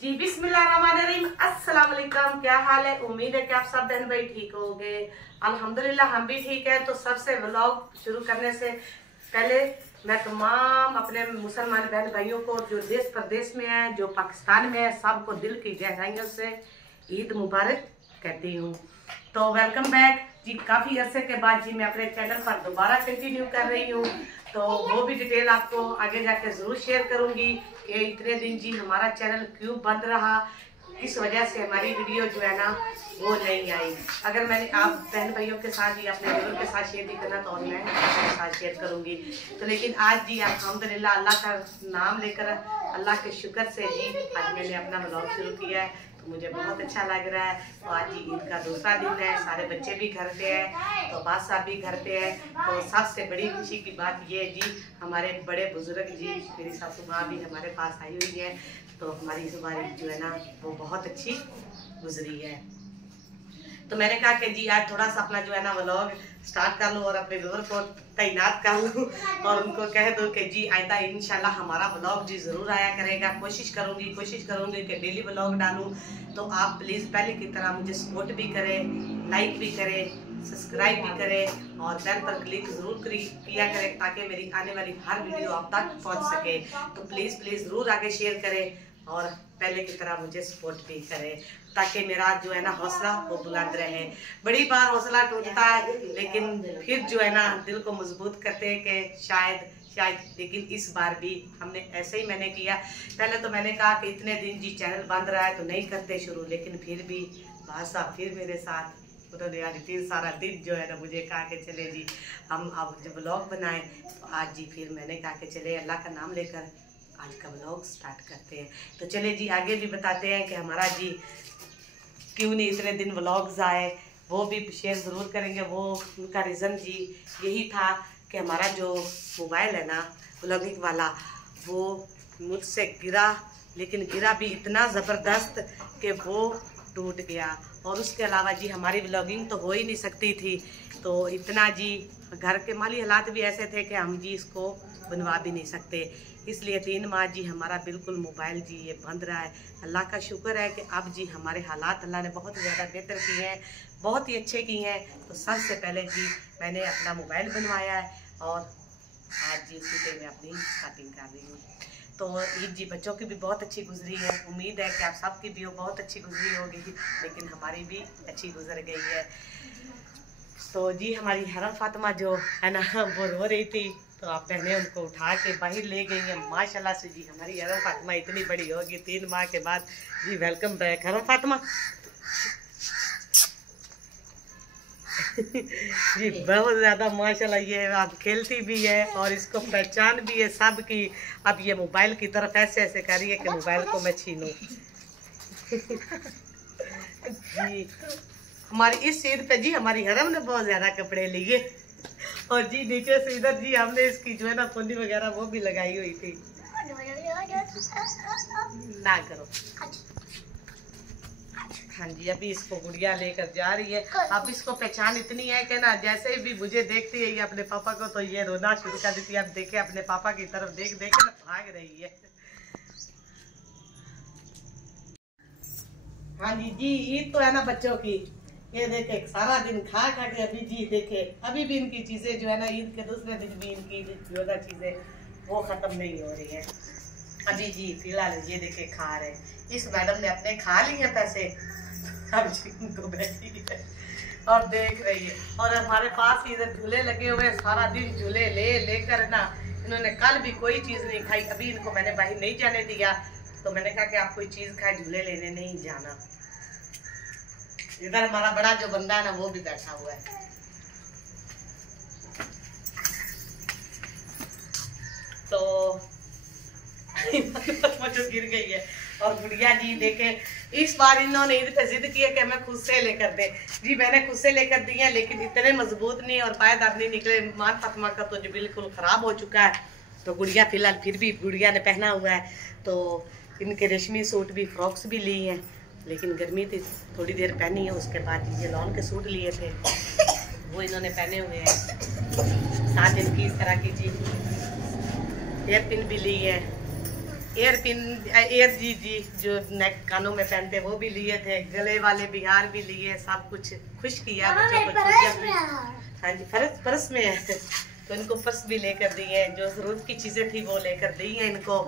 जी बिस्मिल्लाहिर्रहमानिर्रहीम, अस्सलाम वालेकुम। क्या हाल है? उम्मीद है कि आप सब बहन भाई ठीक होंगे। अल्हम्दुलिल्लाह हम भी ठीक है। तो सबसे व्लॉग शुरू करने से पहले मैं तमाम अपने मुसलमान बहन भाइयों को जो देश प्रदेश में है, जो पाकिस्तान में है, सबको दिल की गहराइयों से ईद मुबारक कहती हूँ। तो वेलकम बैक जी। काफ़ी अरसे के बाद जी मैं अपने चैनल पर दोबारा कंटिन्यू कर रही हूँ। तो वो भी डिटेल आपको आगे जाके ज़रूर शेयर करूँगी कि इतने दिन जी हमारा चैनल क्यों बंद रहा, किस वजह से हमारी वीडियो जो है ना वो नहीं आई। अगर मैंने आप बहन भाइयों के साथ या अपने व्यूअर के साथ शेयर नहीं करना तो मैं आपके साथ शेयर करूँगी। तो लेकिन आज जी अल्हम्दुलिल्लाह अल्लाह का नाम लेकर, अल्लाह के शुक्र से जी आज मैंने अपना व्लॉग शुरू किया है। तो मुझे बहुत अच्छा लग रहा है। तो आज जी ईद का दूसरा दिन है, सारे बच्चे भी घर पे हैं, तो बात साहब भी घर पे है। तो सबसे बड़ी खुशी की बात ये है जी हमारे बड़े बुजुर्ग जी, मेरी सासू माँ भी हमारे पास आई हुई है। तो हमारी इस बार जो है ना वो बहुत अच्छी गुजरी है। तो मैंने कहा कि जी आज थोड़ा सा अपना जो है ना व्लॉग स्टार्ट कर लूँ और अपने व्यूअर को तैनात कर लूँ और उनको कह दूँ कि जी आइंदा इंशाल्लाह हमारा व्लॉग जी ज़रूर आया करेगा। कोशिश करूँगी कि डेली व्लॉग डालूँ। तो आप प्लीज़ पहले की तरह मुझे सपोर्ट भी करें, लाइक भी करें, सब्सक्राइब भी करें और बेल पर क्लिक ज़रूर किया करें ताकि मेरी आने वाली हर वीडियो आप तक पहुँच सके। तो प्लीज़ ज़रूर आगे शेयर करें और पहले की तरह मुझे सपोर्ट भी करें ताकि मेरा जो है ना हौसला वो बुलंद रहे। बड़ी बार हौसला टूटता है लेकिन फिर जो है ना दिल को मजबूत करते हैं कि शायद लेकिन इस बार भी हमने ऐसे ही मैंने किया। पहले तो मैंने कहा कि इतने दिन जी चैनल बंद रहा है तो नहीं करते शुरू, लेकिन फिर भी भाषा फिर मेरे साथ उन्होंने यानी फिर सारा दिन जो है ना मुझे कहा कि चले जी हम अब जब ब्लॉग बनाएं। तो आज जी फिर मैंने कहा कि चले अल्लाह का नाम लेकर आज का व्लॉग स्टार्ट करते हैं। तो चले जी आगे भी बताते हैं कि हमारा जी क्यों नहीं इतने दिन व्लॉग्स आए, वो भी शेयर ज़रूर करेंगे। वो उनका रीज़न जी यही था कि हमारा जो मोबाइल है ना व्लॉगिंग वाला वो मुझसे गिरा, लेकिन गिरा भी इतना ज़बरदस्त कि वो टूट गया। और उसके अलावा जी हमारी व्लॉगिंग तो हो ही नहीं सकती थी। तो इतना जी घर के माली हालात भी ऐसे थे कि हम जी इसको बनवा भी नहीं सकते, इसलिए 3 माह जी हमारा बिल्कुल मोबाइल जी ये बंद रहा है। अल्लाह का शुक्र है कि अब जी हमारे हालात अल्लाह ने बहुत ज़्यादा बेहतर किए हैं, बहुत ही अच्छे किए हैं। तो सबसे पहले जी मैंने अपना मोबाइल बनवाया है और आज जी उसी पे मैं अपनी शॉपिंग कर रही हूँ। तो ईद जी बच्चों की भी बहुत अच्छी गुजरी है। उम्मीद है कि आप सबकी भी बहुत अच्छी गुजरी होगी, लेकिन हमारी भी अच्छी गुजर गई है। तो जी हमारी हरम फातिमा जो है ना वो रो रही थी, तो आप बहने उनको उठा के बाहर ले गई हैं। माशाल्लाह से जी हमारी हरम फातिमा इतनी बड़ी होगी 3 माह के बाद। जी वेलकम बैक हरम फातिमा। जी बहुत ज़्यादा माशाल्लाह ये आप खेलती भी है और इसको पहचान भी है सब की। अब ये मोबाइल की तरफ ऐसे ऐसे कर रही है कि मोबाइल को मैं छीनूं। जी हमारी इस ईद पे जी हमारी हरम ने बहुत ज़्यादा कपड़े लिए और जी नीचे से इधर जी हमने इसकी जो है ना फुंदी वगैरह वो भी लगाई हुई थी। ना करो। हाँ जी अभी इसको गुड़िया लेकर जा रही है। अब इसको पहचान इतनी है कि ना जैसे भी मुझे देखती है ये अपने पापा को तो ये रोना शुरू कर देती है। अब देखे अपने पापा की तरफ देख देख ना भाग रही है। हाँ जी ईद तो है ना बच्चों की। ये देखे सारा दिन खा खा के अभी जी देखे अभी भी इनकी चीजें जो है ना ईद के दूसरे दिन भी इनकी जो है चीजें वो खत्म नहीं हो रही है। अभी जी फिलहाल ये देखे खा रहे। इस मैडम ने अपने खा लिए पैसे, अब जी उनको बैठी है और देख रही है। और हमारे पास इधर झूले लगे हुए, सारा दिन झूले लेकर ना इन्होंने कल भी कोई चीज नहीं खाई। अभी इनको मैंने बाहर नहीं जाने दिया, तो मैंने कहा कि आप कोई चीज खाए, झूले लेने नहीं जाना। इधर हमारा बड़ा जो बंदा है ना वो भी बैठा हुआ है। तो जो गिर गई है और गुड़िया जी देखे इस बार इन्होंने ईद पे जिद की है कि मैं खुद से लेकर दे। जी मैंने खुद से लेकर दी है, लेकिन इतने मजबूत नहीं और पायदार नहीं निकले। मान फातिमा का तो जो बिल्कुल खराब हो चुका है। तो गुड़िया फिलहाल फिर भी गुड़िया ने पहना हुआ है। तो इनके रेशमी सूट भी फ्रॉक्स भी ली हैं, लेकिन गर्मी थी थोड़ी देर पहनी है। उसके बाद ये लॉन के सूट लिए थे वो इन्होंने पहने हुए हैं। साथ इनकी इस तरह की जी हेयर पिन भी ली है एयर जी जो नेक कानों में पहनते वो भी लिए थे, गले वाले बिहार भी लिए, सब कुछ खुश किया बच्चों को। हाँ जी, पर्स में है तो इनको पर्स भी लेकर दिए हैं, जो जरूरत की चीजें थी वो लेकर दी है इनको।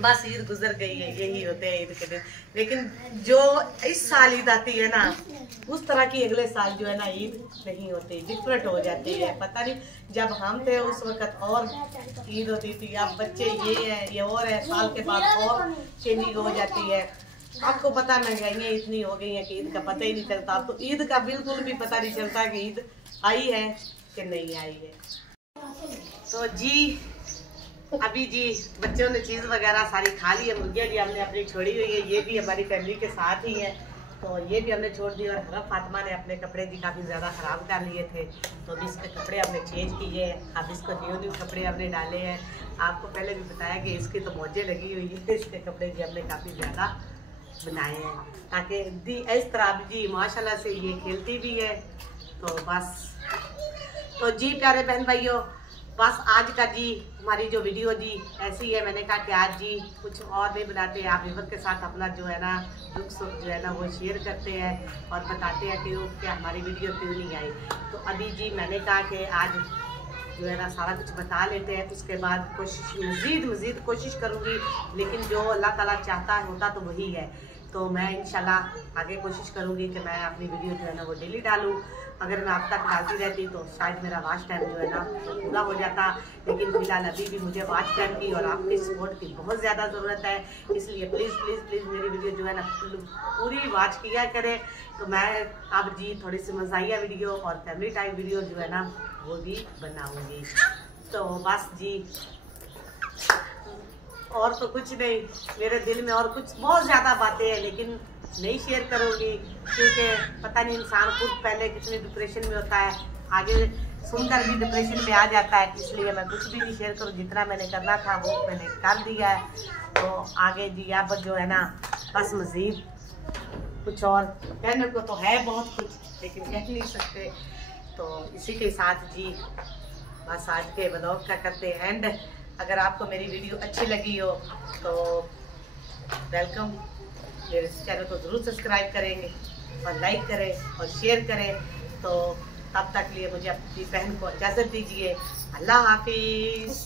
बस ईद गुजर गई है, यही होते हैं ईद के दिन। लेकिन जो इस साल ईद आती है ना, उस तरह की अगले साल जो है ना ईद नहीं होती, डिफरेंट हो जाती है। पता नहीं, जब हम थे उस वक्त और ईद होती थी, अब बच्चे ये है ये और है, साल के बाद और चेंजिंग हो जाती है। आपको पता महंगाइयाँ इतनी हो गई हैं कि ईद का पता ही नहीं चलता। तो ईद का बिल्कुल भी पता नहीं चलता कि ईद आई है कि नहीं आई है। तो जी अभी जी बच्चों ने चीज़ वगैरह सारी खा ली है। मुर्गियाँ भी हमने अपनी छोड़ी हुई है, ये भी हमारी फैमिली के साथ ही है, तो ये भी हमने छोड़ दी। और हरफ फातिमा ने अपने कपड़े भी काफ़ी ज़्यादा ख़राब कर लिए थे, तो अभी इसके कपड़े हमने चेंज किए हैं। अब इसको न्यू कपड़े हमने डाले हैं। आपको पहले भी बताया कि इसकी तो मौजें लगी हुई है, इसके कपड़े भी हमने काफ़ी ज़्यादा बनाए हैं ताकि इस तरह जी माशाल्लाह से ये खेलती भी है। तो बस तो जी प्यारे बहन भाइयों, बस आज का जी हमारी जो वीडियो जी ऐसी है। मैंने कहा कि आज जी कुछ और नहीं बनाते, आप विवर के साथ अपना जो है ना दुख सुख जो है ना वो शेयर करते हैं और बताते हैं कि वो क्या हमारी वीडियो क्यों नहीं आई। तो अभी जी मैंने कहा कि आज जो है ना सारा कुछ बता लेते हैं, उसके बाद कोशिश मज़ीद कोशिश करूँगी, लेकिन जो अल्लाह ताला चाहता है होता तो वही है। तो मैं इंशाल्लाह आगे कोशिश करूँगी कि मैं अपनी वीडियो जो है ना वो डेली डालूँ। अगर मैं अब तक डालती रहती तो शायद मेरा वॉच टाइम जो है ना पूरा हो जाता, लेकिन फिलहाल अभी भी मुझे वॉच टाइम की और आपकी सपोर्ट की बहुत ज़्यादा ज़रूरत है। इसलिए प्लीज़ मेरी वीडियो जो है ना पूरी वॉच किया करें। तो मैं अब जी थोड़ी सी मज़ाहिया वीडियो और फैमिली टाइम वीडियो जो है ना वो भी बनाऊँगी। तो बस जी और तो कुछ नहीं, मेरे दिल में और कुछ बहुत ज़्यादा बातें हैं, लेकिन नहीं शेयर करूँगी क्योंकि पता नहीं इंसान खुद पहले कितने डिप्रेशन में होता है, आगे सुनकर भी डिप्रेशन में आ जाता है। इसलिए मैं कुछ भी नहीं शेयर करूँ, जितना मैंने करना था वो मैंने कर दिया है। तो आगे जी आप जो है ना बस मज़ीद कुछ और कहने को तो है बहुत कुछ, लेकिन कह नहीं सकते। तो इसी के साथ जी बस आज के व्लॉग का करते हैं एंड। अगर आपको मेरी वीडियो अच्छी लगी हो तो वेलकम, मेरे चैनल को ज़रूर सब्सक्राइब करेंगे और लाइक करें और शेयर करें। तो तब तक लिए मुझे अपनी बहन को इजाज़त दीजिए। अल्लाह हाफिज़।